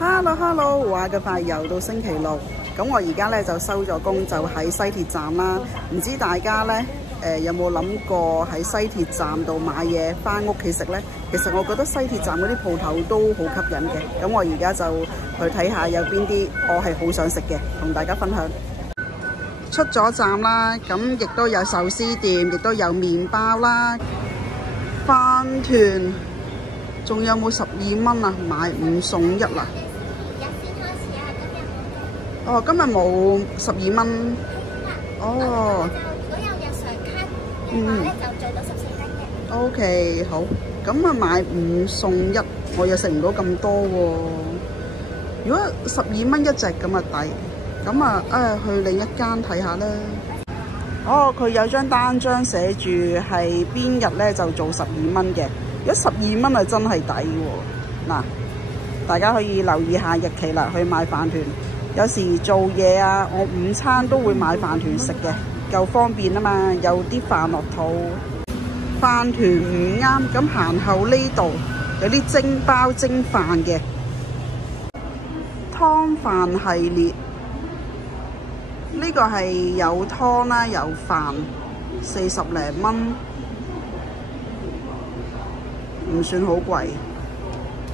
Hello， 話嘅快又到星期六，咁我而家咧就收咗工，就喺西鐵站啦。唔知大家咧有冇諗過喺西鐵站度買嘢翻屋企食呢？其實我覺得西鐵站嗰啲鋪頭都好吸引嘅。咁我而家就去睇下有邊啲我係好想食嘅，同大家分享。出咗站啦，咁亦都有壽司店，亦都有麵包啦，飯團。仲有冇12蚊啊？買5送1啊！哦，今日冇12蚊。哦。如果有日常卡嘅話咧，就做到14蚊嘅。OK， 好。咁啊，買5送1，我又食唔到咁多喎。如果12蚊一隻咁啊抵。咁啊，去另一間睇下啦。哦，佢有張單張寫住係邊日咧就做12蚊嘅。如果12蚊啊，真係抵喎！嗱，大家可以留意下日期啦，去買飯團。有時做嘢啊，我午餐都會買飯團食嘅，夠方便啊嘛，有啲飯落肚。飯團唔啱，咁行後呢度有啲蒸包蒸飯嘅湯飯系列，呢個係有湯啦，有飯，40零蚊。唔算好貴，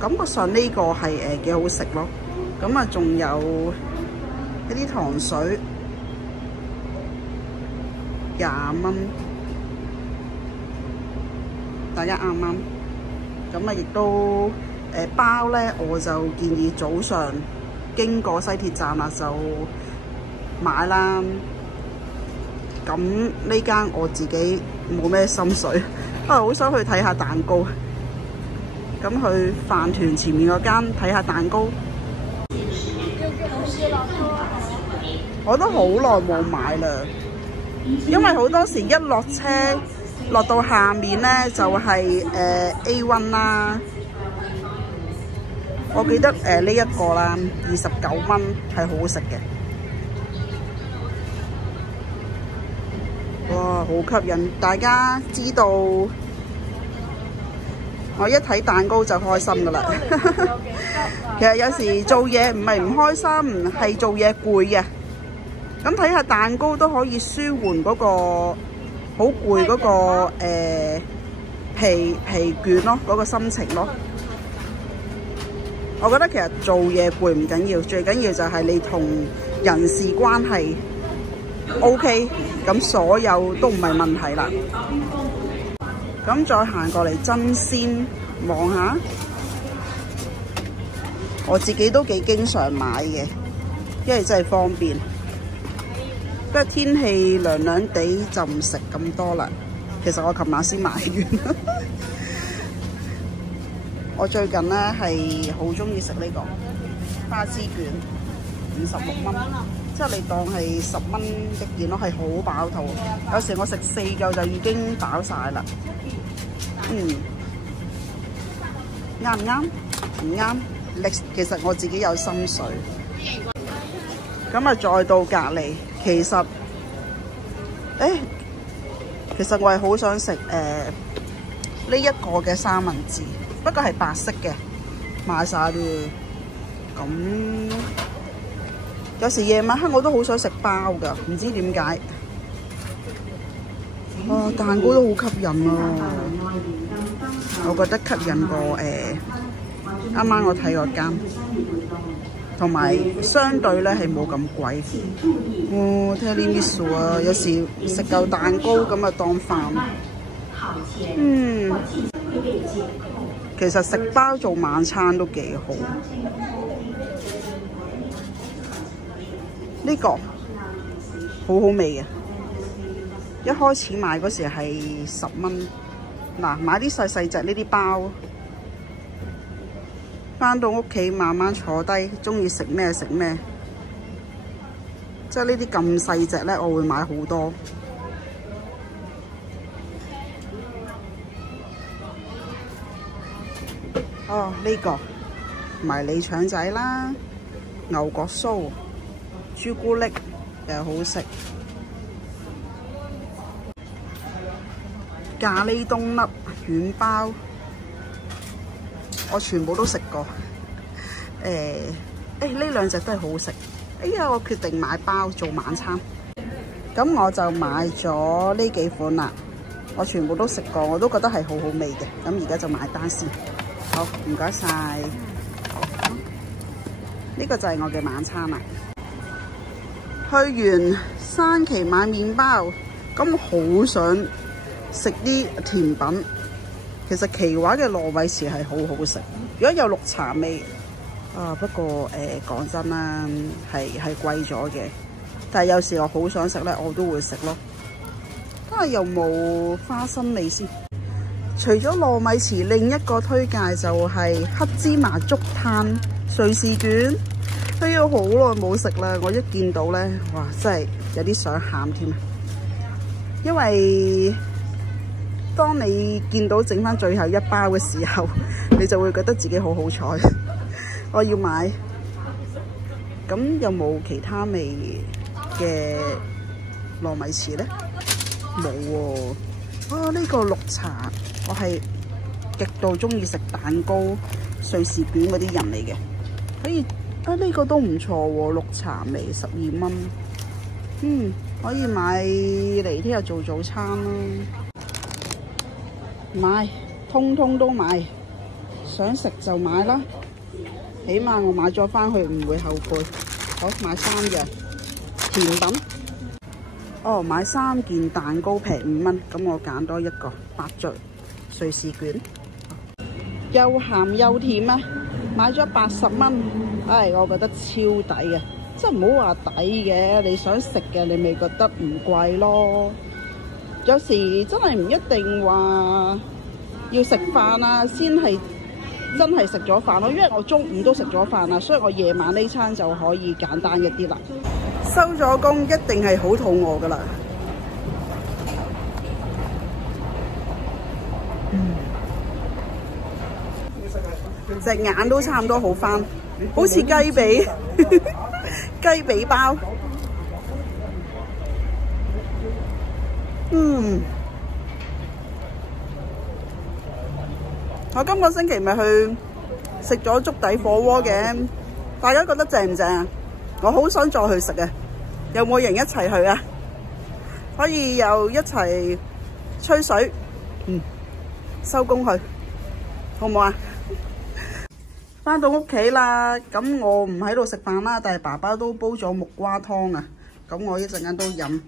感覺上呢個係幾好食咯。咁啊，仲有一啲糖水20蚊，大家啱唔啱？咁啊，亦都包呢，我就建議早上經過西鐵站啦就買啦。咁呢間我自己冇咩心水，好想去睇下蛋糕。咁去飯團前面嗰間睇下蛋糕，我都好耐冇買啦，因為好多時一落車落到下面呢，就係A1 啦。我記得呢一個啦，29蚊係好好食嘅。哇，好吸引！大家知道。我一睇蛋糕就開心噶啦。其實有時做嘢唔係唔開心，係做嘢攰嘅。咁睇下蛋糕都可以舒緩嗰個好攰嗰個疲倦咯，嗰個心情咯。我覺得其實做嘢攰唔緊要，最緊要就係你同人事關係 OK， 咁所有都唔係問題啦。咁再行過嚟爭鮮望下，我自己都幾經常買嘅，因為真係方便。不過天氣涼涼地就唔食咁多啦。其實我琴晚先買完。我最近呢係好中意食呢個花枝卷，56蚊，即係你當係10蚊一件咯，係好飽肚。有時我食4嚿就已經飽晒啦。啱唔啱？唔啱。其實我自己有心水。咁啊，再到隔離，其實我係好想食呢一個嘅三文治，不過係白色嘅，賣晒啦。咁有時夜晚黑我都好想食包㗎，唔知點解。哦，蛋糕都好吸引啊！我覺得吸引過啱啱我睇嗰間，同埋相對咧係冇咁貴。哦，Tiramisu啊，有時食嚿蛋糕咁啊當飯。其實食包做晚餐都幾好。呢個好好味嘅。一開始買嗰時係10蚊，嗱，買啲細細隻呢啲包，返到屋企慢慢坐低，鍾意食咩食咩。即係呢啲咁細隻咧，我會買好多。哦，呢個迷你腸仔啦，牛角酥、朱古力又好食。咖喱冬甩軟包，我全部都食過。呢兩隻都係好好食。哎呀，我決定買包做晚餐。咁我就買咗呢幾款啦，我全部都食過，我都覺得係好好味嘅。咁而家就買單先。好，唔該晒。呢個就係我嘅晚餐啦。去完山崎買麵包，咁好想食啲甜品。其實奇華嘅糯米糍係好好食，如果有綠茶味啊，不過講真啦，係貴咗嘅。但係有時我好想食咧，我都會食咯。睇下有冇花生味先。除咗糯米糍，另一個推介就係黑芝麻竹炭瑞士卷。哎呀，好耐冇食啦！我一見到咧，哇，真係有啲想喊添啊！因為當你見到整翻最後一包嘅時候，你就會覺得自己好好彩。我要買。咁有冇其他味嘅糯米糍咧？冇喎。啊，呢個綠茶，我係極度中意食蛋糕、瑞士卷嗰啲人嚟嘅。可以啊，呢個都唔錯喎，綠茶味12蚊。可以買嚟聽日做早餐咯。買，通通都買，想食就買啦。起碼我買咗返去唔會後悔。好，買3樣甜品。哦，買3件蛋糕平5蚊，咁我揀多一個8聚瑞士卷，又鹹又甜啊！買咗80蚊，唉，我覺得超抵嘅，即係唔好話抵嘅，你想食嘅你咪覺得唔貴咯。有時真係唔一定話要食飯啊，先係真係食咗飯咯。因為我中午都食咗飯啦，所以我夜晚呢餐就可以簡單一啲啦。收咗工一定係好肚餓噶啦。隻眼都差唔多好返，好似雞髀雞髀包。我今個星期咪去食咗粥底火鍋嘅，大家覺得正唔正啊？我好想再去食啊！有冇人一齊去啊？可以又一齊吹水。收工去，好唔好啊？返到屋企啦，咁我唔喺度食飯啦，但係爸爸都煲咗木瓜湯啊，咁我一陣間都飲。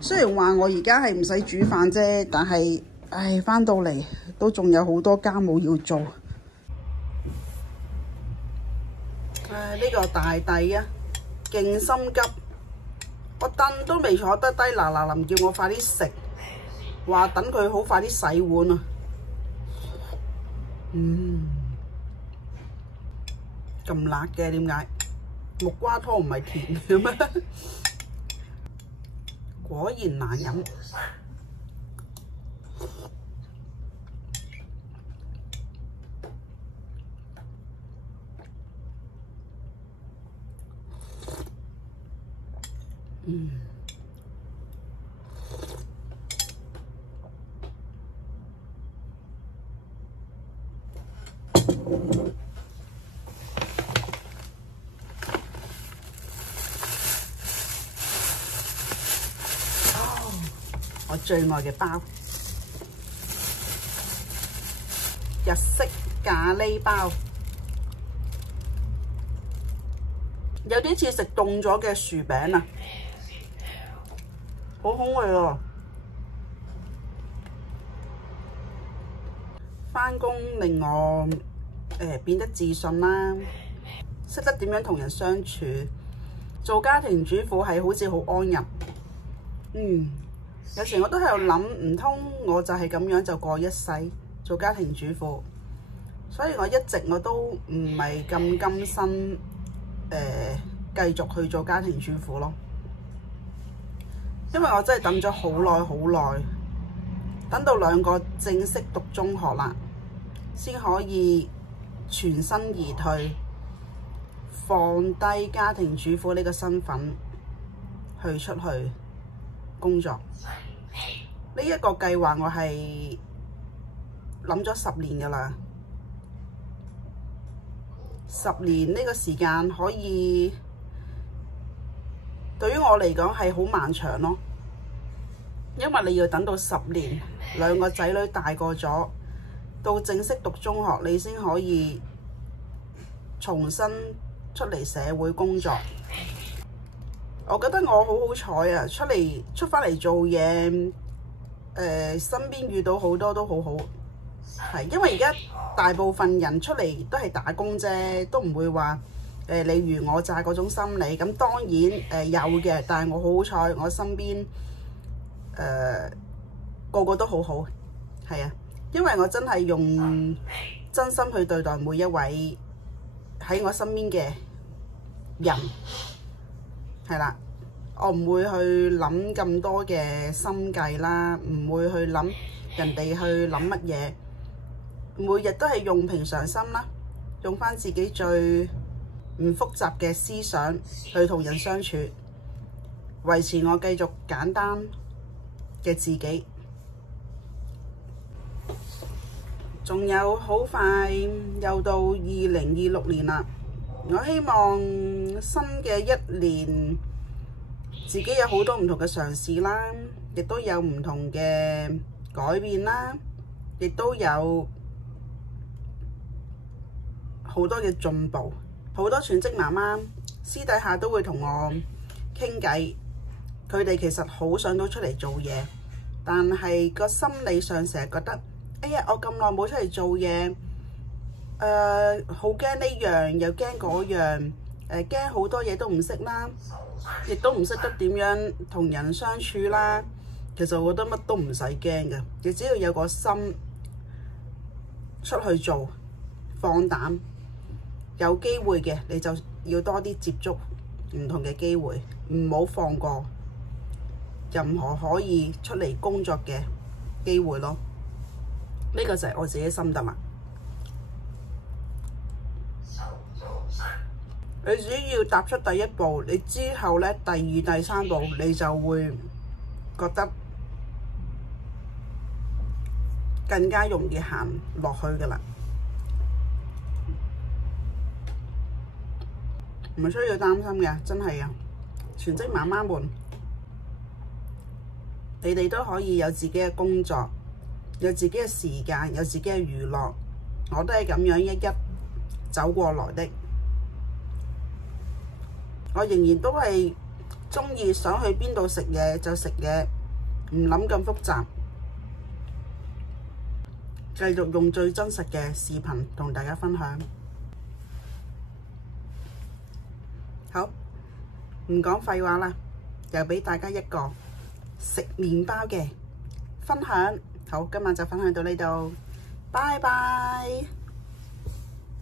雖然話我而家係唔使煮飯啫，但係唉，返到嚟都仲有好多家務要做。呢個大弟啊，勁心急，我凳都未坐得低，嗱嗱臨叫我快啲食，話等佢好快啲洗碗啊。咁辣嘅點解？木瓜湯唔係甜嘅咩？果然難飲。我最愛嘅包，日式咖喱包，有啲似食凍咗嘅薯餅啊，好好味喎！返工令我變得自信啦，識得點樣同人相處，做家庭主婦係好似好安逸。有時我都喺度諗，唔通我就係咁樣就過一世做家庭主婦，所以我一直我都唔係咁甘心繼續去做家庭主婦咯，因為我真係等咗好耐好耐，等到2個正式讀中學啦，先可以全身而退，放低家庭主婦呢個身份去出去工作。呢一個計劃我係諗咗10年㗎啦， 10年呢個時間可以對於我嚟講係好漫長咯，因為你要等到10年，兩個仔女大個咗，到正式讀中學，你先可以重新出嚟社會工作。我覺得我好好彩啊！出返嚟做嘢，身邊遇到好多都好好，係因為而家大部分人出嚟都係打工啫，都唔會話你虞我詐嗰種心理。咁當然有嘅，但係我好好彩，我身邊個個都好好，係啊，因為我真係用真心去對待每一位喺我身邊嘅人，係啦，我唔會去諗咁多嘅心計啦，唔會去諗人哋去諗乜嘢，每日都係用平常心啦，用返自己最唔複雜嘅思想去同人相處，維持我繼續簡單嘅自己。仲有好快又到2026年啦，我希望新嘅一年自己有好多唔同嘅嘗試啦，亦都有唔同嘅改變啦，亦都有好多嘅進步。好多全職媽媽私底下都會同我傾偈，佢哋其實好想都出嚟做嘢，但係個心理上成日覺得，哎呀，我咁耐冇出嚟做嘢，好驚呢樣又驚嗰樣，驚好多嘢都唔識啦，亦都唔識得點樣同人相處啦。其實我覺得乜都唔使驚嘅，你只要有個心出去做，放膽，有機會嘅你就要多啲接觸唔同嘅機會，唔好放過任何可以出嚟工作嘅機會咯。呢個就係我自己心得啦。你只要踏出第一步，你之後呢，第二、第三步你就會覺得更加容易行落去㗎啦，唔需要擔心嘅，真係啊！全職媽媽們，你哋都可以有自己嘅工作，有自己嘅時間，有自己嘅娛樂。我都係咁樣一走過來的。我仍然都係鍾意想去邊度食嘢就食嘢，唔諗咁複雜，繼續用最真實嘅視頻同大家分享。好，唔講廢話啦，又俾大家一個食麵包嘅分享。好，今晚就分享到呢度，拜拜。